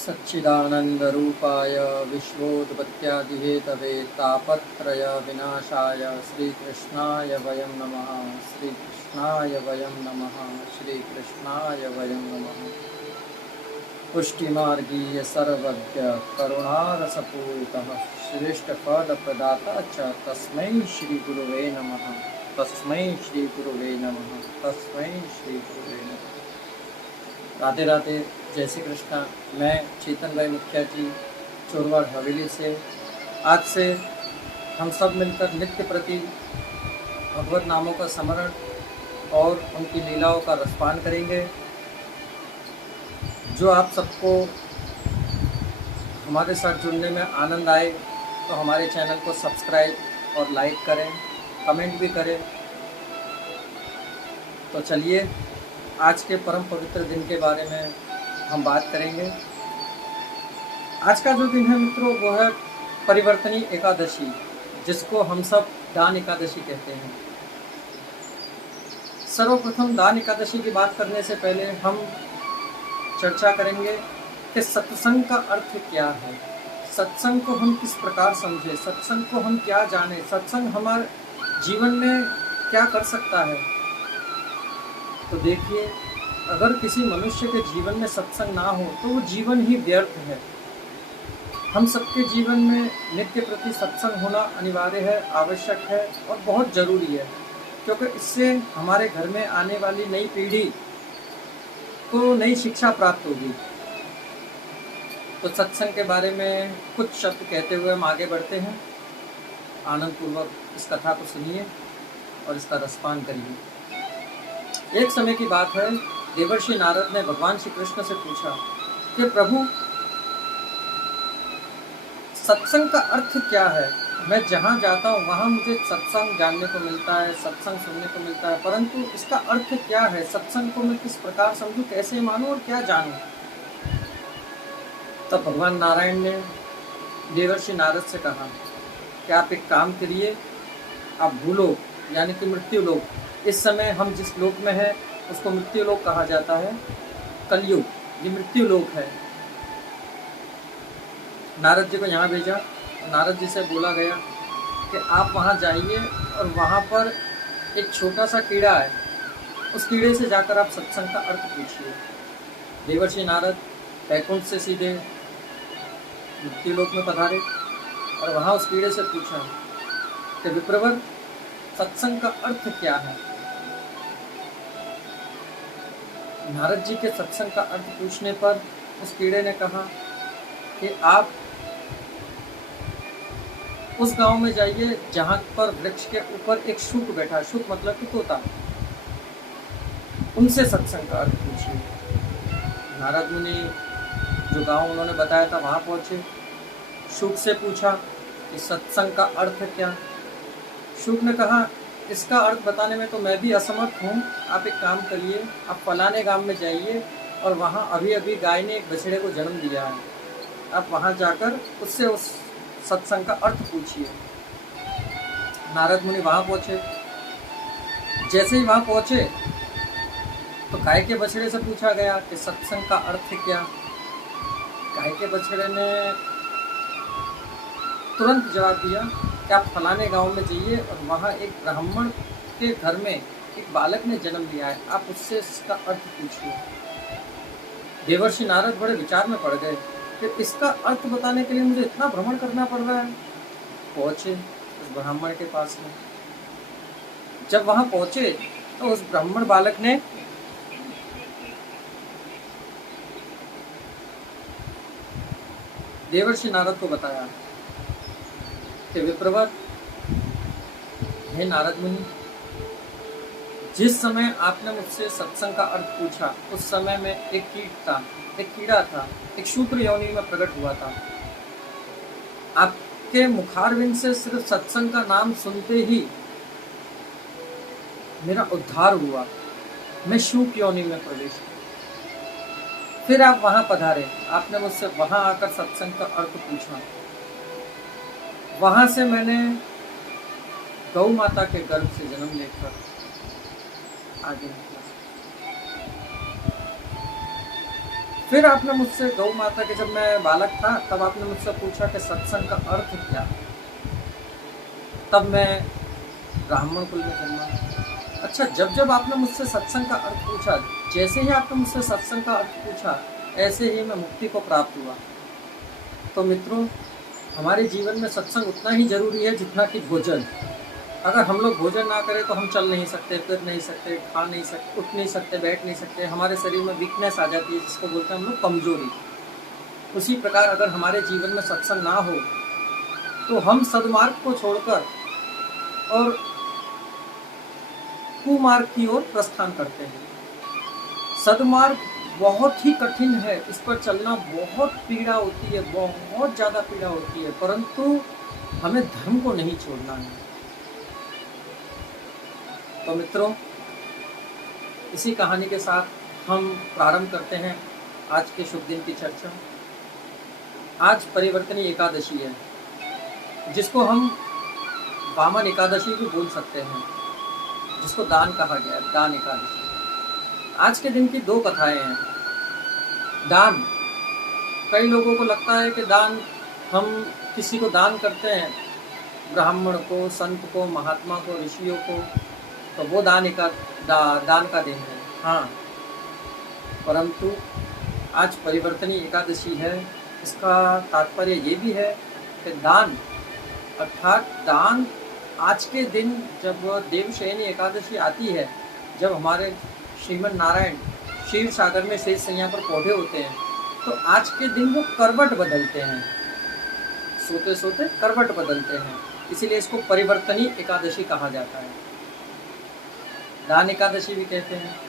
सच्चिदानन्दरूपाय विश्वोत्पत्त्यादिहेतवे तापत्रय विनाशाय श्रीकृष्णाय वयं नमः। श्रीकृष्णाय वयं नमः। श्रीकृष्णाय वयं नमः। पुष्टिमार्गीय सर्वज्ञ करुणारसपूरितः श्रेष्ठफलप्रदाता च तस्मै श्रीगुरुवे नमः। तस्मै श्रीगुरुवे नमः। तस्मै श्रीगुरुवे नमः। राधे राधे, जय श्री कृष्णा। मैं चेतन भाई मुखिया जी चोरवाड़ हवेली से आज से हम सब मिलकर नित्य प्रति भगवत नामों का स्मरण और उनकी लीलाओं का रसपान करेंगे। जो आप सबको हमारे साथ जुड़ने में आनंद आए तो हमारे चैनल को सब्सक्राइब और लाइक करें, कमेंट भी करें। तो चलिए आज के परम पवित्र दिन के बारे में हम बात करेंगे। आज का जो दिन है मित्रों वो है परिवर्तनी एकादशी, जिसको हम सब दान एकादशी कहते हैं। सर्वप्रथम दान एकादशी की बात करने से पहले हम चर्चा करेंगे कि सत्संग का अर्थ क्या है, सत्संग को हम किस प्रकार समझे, सत्संग को हम क्या जाने, सत्संग हमारे जीवन में क्या कर सकता है। तो देखिए, अगर किसी मनुष्य के जीवन में सत्संग ना हो तो वो जीवन ही व्यर्थ है। हम सबके जीवन में नित्य प्रति सत्संग होना अनिवार्य है, आवश्यक है और बहुत ज़रूरी है, क्योंकि इससे हमारे घर में आने वाली नई पीढ़ी को नई शिक्षा प्राप्त होगी। तो सत्संग के बारे में कुछ शब्द कहते हुए हम आगे बढ़ते हैं। आनंद पूर्वक इस कथा को सुनिए और इसका रसपान करिए। एक समय की बात है, देवर्षि नारद ने भगवान श्री कृष्ण से पूछा कि प्रभु, सत्संग का अर्थ क्या है। मैं जहाँ जाता हूँ वहाँ मुझे सत्संग जानने को मिलता है, सत्संग सुनने को मिलता है, परंतु इसका अर्थ क्या है, सत्संग को मैं किस प्रकार समझूं, कैसे मानूं और क्या जानूं। तब भगवान नारायण ने देवर्षि नारद से कहा कि आप एक काम करिए, आप भूलोक यानी कि मृत्यु लोक, इस समय हम जिस लोक में है उसको मृत्यु लोक कहा जाता है, कलयुग, ये मृत्यु लोक है। नारद जी को यहाँ भेजा। नारद जी से बोला गया कि आप वहाँ जाइए और वहाँ पर एक छोटा सा कीड़ा है, उस कीड़े से जाकर आप सत्संग का अर्थ पूछिए। देवर्षि नारद बैकुंठ से सीधे मृत्यु लोक में पधारे और वहाँ उस कीड़े से पूछा कि विप्रवर, सत्संग का अर्थ क्या है। नारद जी के सत्संग का अर्थ पूछने पर उस कीड़े ने कहा कि आप उस गांव में जाइए जहां पर वृक्ष के ऊपर एक शुक बैठा है, शुक मतलब कि तोता, उनसे सत्संग का अर्थ पूछिए। नारद मुनि जो गांव उन्होंने बताया था वहां पहुंचे, शुक से पूछा कि सत्संग का अर्थ क्या। शुक ने कहा, इसका अर्थ बताने में तो मैं भी असमर्थ हूँ। आप एक काम करिए, आप फलाने गांव में जाइए और वहाँ अभी अभी गाय ने एक बछड़े को जन्म दिया है, आप वहाँ जाकर उससे उस सत्संग का अर्थ पूछिए। नारद मुनि वहाँ पहुँचे। जैसे ही वहाँ पहुँचे तो गाय के बछड़े से पूछा गया कि सत्संग का अर्थ क्या। गाय के बछड़े ने तुरंत जवाब दिया कि आप फलाने गांव में जाइए और वहाँ एक ब्राह्मण के घर में एक बालक ने जन्म लिया है, आप उससे इसका अर्थ पूछिए। देवर्षि नारद बड़े विचार में पड़ गए कि इसका अर्थ बताने के लिए मुझे इतना भ्रमण करना पड़ रहा है। पहुँचे उस ब्राह्मण के पास में। जब वहाँ पहुँचे तो उस ब्राह्मण बालक ने देवर्षि नारद को बताया कि विप्रवर, हे नारद मुनि, जिस समय आपने मुझसे सत्संग का अर्थ पूछा उस समय में एक कीड़ा था, एक शूद्र योनि में प्रकट हुआ था। आपके मुखारविंद से सिर्फ सत्संग का नाम सुनते ही मेरा उद्धार हुआ, मैं शूक योनि में प्रवेश किया। फिर आप वहां पधारे, आपने मुझसे वहां आकर सत्संग का अर्थ पूछा। वहां से मैंने गौ माता के गर्भ से जन्म लेकर आगे निकला। फिर आपने मुझसे, गौ माता के, जब मैं बालक था तब आपने मुझसे पूछा कि सत्संग का अर्थ क्या है। तब मैं ब्राह्मण कुल में जन्मा। अच्छा, जब जब आपने मुझसे सत्संग का अर्थ पूछा, जैसे ही आपने मुझसे सत्संग का अर्थ पूछा, ऐसे ही मैं मुक्ति को प्राप्त हुआ। तो मित्रों, हमारे जीवन में सत्संग उतना ही जरूरी है जितना कि भोजन। अगर हम लोग भोजन ना करें तो हम चल नहीं सकते, फिर नहीं सकते, खा नहीं सकते, उठ नहीं सकते, बैठ नहीं सकते, हमारे शरीर में वीकनेस आ जाती है, जिसको बोलते हैं हम लोग कमजोरी। उसी प्रकार अगर हमारे जीवन में सत्संग ना हो तो हम सद्मार्ग को छोड़कर और कुमार्ग की ओर प्रस्थान करते हैं। सद्मार्ग बहुत ही कठिन है, इस पर चलना बहुत पीड़ा होती है, बहुत ज़्यादा पीड़ा होती है, परंतु हमें धर्म को नहीं छोड़ना है। तो मित्रों, इसी कहानी के साथ हम प्रारंभ करते हैं आज के शुभ दिन की चर्चा। आज परिवर्तनी एकादशी है, जिसको हम वामन एकादशी भी बोल सकते हैं, जिसको दान कहा गया है, दान एकादशी। आज के दिन की दो कथाएं हैं। दान, कई लोगों को लगता है कि दान, हम किसी को दान करते हैं, ब्राह्मण को, संत को, महात्मा को, ऋषियों को, तो वो दान का दिन है। हाँ, परंतु आज परिवर्तनी एकादशी है। इसका तात्पर्य ये भी है कि दान, अर्थात दान, आज के दिन जब देवशयनी एकादशी आती है, जब हमारे श्रीमन नारायण क्षीर सागर में शेष सैया पर पौधे होते हैं, तो आज के दिन वो करवट बदलते हैं, सोते सोते करवट बदलते हैं, इसीलिए इसको परिवर्तनी एकादशी कहा जाता है। दान एकादशी भी कहते हैं।